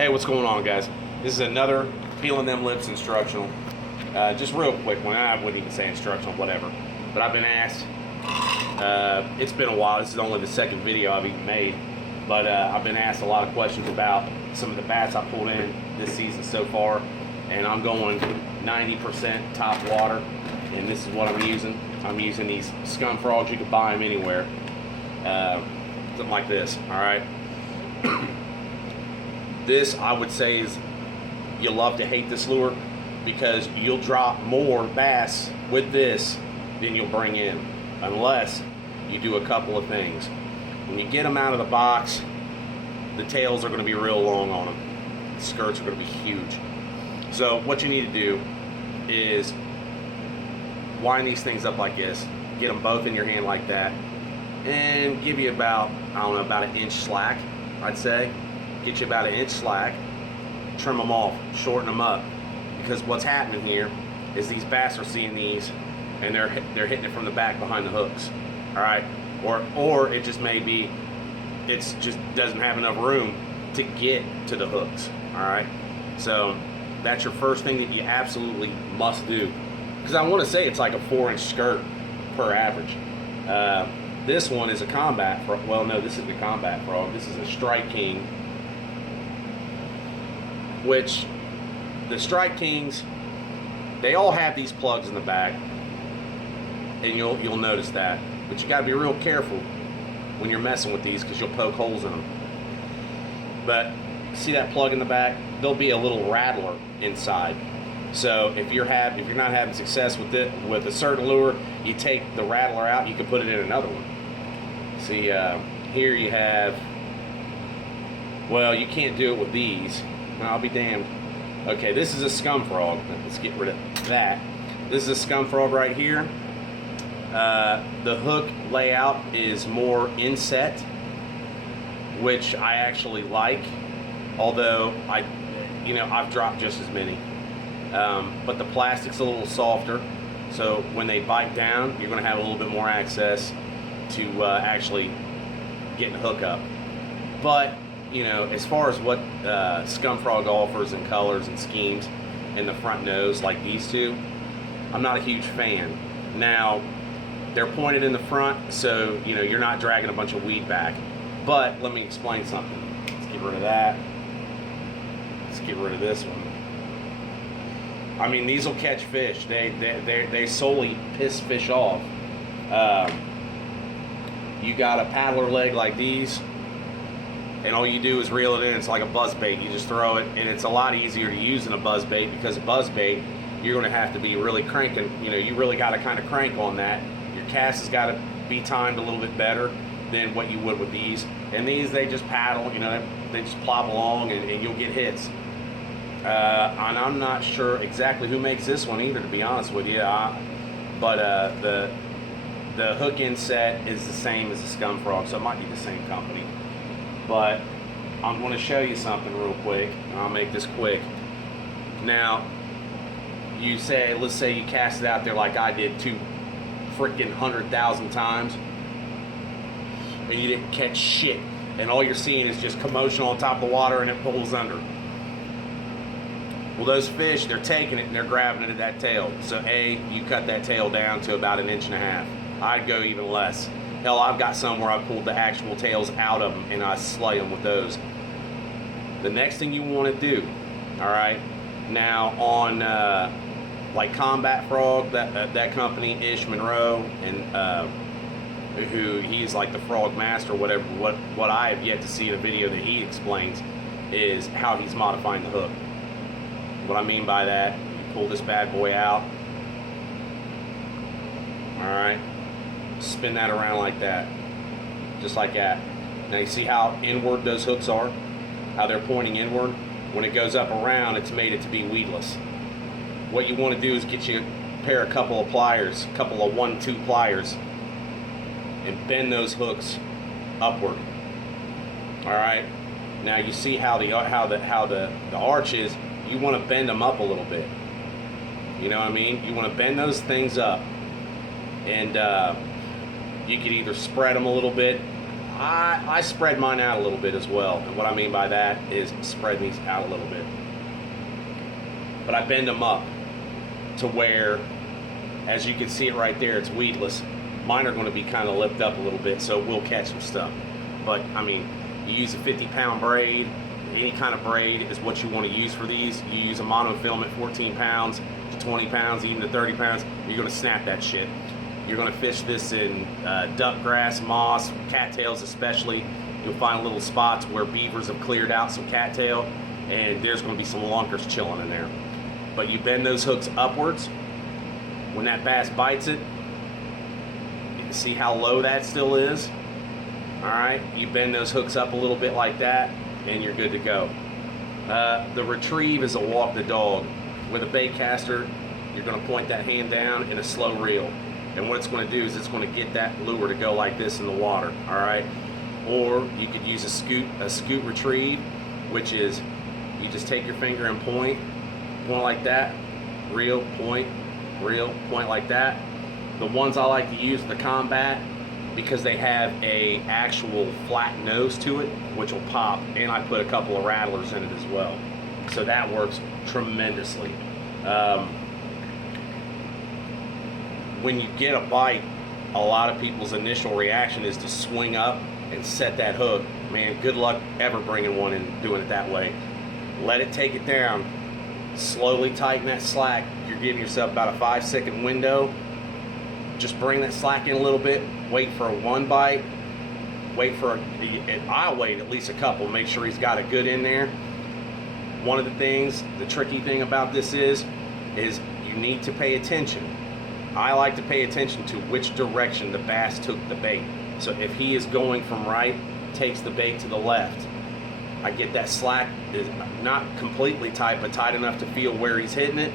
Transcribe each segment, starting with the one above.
Hey, what's going on, guys? This is another Peeling Them Lips instructional. Just real quick one. I wouldn't even say instructional, whatever. But I've been asked, it's been a while. This is only the second video I've even made. But I've been asked a lot of questions about some of the bass I pulled in this season so far. And I'm going 90% top water. And this is what I'm using. I'm using these Scum Frogs. You can buy them anywhere. Something like this, all right? This, I would say, is you love to hate this lure because you'll drop more bass with this than you'll bring in, unless you do a couple of things. When you get them out of the box, the tails are going to be real long on them. The skirts are going to be huge. So what you need to do is wind these things up like this, get them both in your hand like that, and give you about, I don't know, about an inch slack, I'd say. Get you about an inch slack, trim them off, shorten them up, because what's happening here is these bass are seeing these and they're hitting it from the back behind the hooks, all right? Or it just may be it's just doesn't have enough room to get to the hooks, all right? So that's your first thing that you absolutely must do, because I want to say it's like a 4-inch skirt per average. This one is a combat frog. Well, no, this isn't a combat frog. This is a Strike King. Which the Strike Kings, they all have these plugs in the back, and you'll notice that. But you got to be real careful when you're messing with these because you'll poke holes in them. But see that plug in the back? There'll be a little rattler inside. So if you're not having success with it with a certain lure, you take the rattler out. You can put it in another one. See, here you have. Well, you can't do it with these. I'll be damned. Okay, this is a Scum Frog. Let's get rid of that. This is a Scum Frog right here. The hook layout is more inset, which I actually like. Although I've dropped just as many. But the plastic's a little softer, so when they bite down, you're going to have a little bit more access to actually getting the hook up. But as far as what Scum Frog offers in colors and schemes in the front nose, like these two, I'm not a huge fan. Now, they're pointed in the front, so you're not dragging a bunch of weed back. But let me explain something. Let's get rid of that. Let's get rid of this one. I mean, these will catch fish. They solely piss fish off. You got a paddler leg like these, and all you do is reel it in. It's like a buzz bait. You just throw it, and it's a lot easier to use than a buzz bait, because a buzz bait, you're going to have to be really cranking. You really got to kind of crank on that. Your cast has got to be timed a little bit better than what you would with these. And these, they just paddle. They just plop along, and you'll get hits. And I'm not sure exactly who makes this one either, to be honest with you. But the hook inset is the same as the Scum Frog, so it might be the same company. But I'm going to show you something real quick, and I'll make this quick. Now, let's say you cast it out there like I did 100,000 times, and you didn't catch shit, and all you're seeing is just commotion on top of the water, and it pulls under. Well, those fish, they're taking it and they're grabbing it at that tail. So you cut that tail down to about 1.5 inches. I'd go even less. Hell, I've got some where I pulled the actual tails out of them and I slay them with those. The next thing you want to do, all right, now on like Combat Frog, that company, Ish Monroe, and he's like the frog master or whatever. What I have yet to see in a video that he explains is how he's modifying the hook. What I mean by that, you pull this bad boy out, all right, spin that around like that, just like that. Now you see how inward those hooks are, how they're pointing inward. When it goes up around, it's made it to be weedless. What you want to do is get you a couple of pliers, a couple of 1-2 pliers, and bend those hooks upward. All right. Now you see how the arch is. You want to bend them up a little bit. You know what I mean? You want to bend those things up, and you could either spread them a little bit. I spread mine out a little bit as well. And what I mean by that is spread these out a little bit. But I bend them up to where, as you can see it right there, it's weedless. Mine are going to be kind of lipped up a little bit, so we'll catch some stuff. But, I mean, you use a 50-pound braid. Any kind of braid is what you want to use for these. You use a monofilament 14 pounds to 20 pounds, even to 30 pounds. You're going to snap that shit. You're going to fish this in duck grass, moss, cattails especially. You'll find little spots where beavers have cleared out some cattail, and there's going to be some lunkers chilling in there. But you bend those hooks upwards. When that bass bites it, you can see how low that still is. All right, you bend those hooks up a little bit like that, and you're good to go. The retrieve is a walk the dog. With a bait caster, you're going to point that hand down in a slow reel. And what it's going to do is it's going to get that lure to go like this in the water, all right? Or you could use a scoot retrieve, which is you just take your finger and point like that, reel, point like that. The ones I like to use are the Combat, because they have a actual flat nose to it, which will pop, and I put a couple of rattlers in it as well. So that works tremendously. When you get a bite, a lot of people's initial reaction is to swing up and set that hook. Man, good luck ever bringing one and doing it that way. Let it take it down. Slowly tighten that slack. You're giving yourself about a 5-second window. Just bring that slack in a little bit. Wait for one bite. I'll wait at least a couple. Make sure he's got a good in there. One of the things, the tricky thing about this is you need to pay attention. I like to pay attention to which direction the bass took the bait. So if he is going from right, takes the bait to the left, I get that slack, is not completely tight, but tight enough to feel where he's hitting it,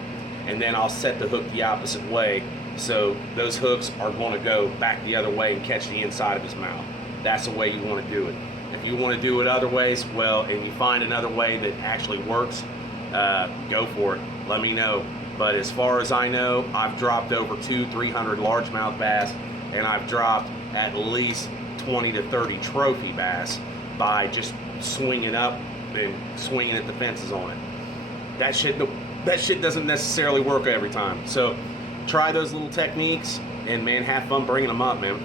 and then I'll set the hook the opposite way, so those hooks are going to go back the other way and catch the inside of his mouth. That's the way you want to do it. If you want to do it other ways, well, and you find another way that actually works, go for it. Let me know. But as far as I know, I've dropped over 200-300 largemouth bass, and I've dropped at least 20 to 30 trophy bass by just swinging up and swinging at the fences on it. That shit doesn't necessarily work every time. So try those little techniques, and man, have fun bringing them up, man.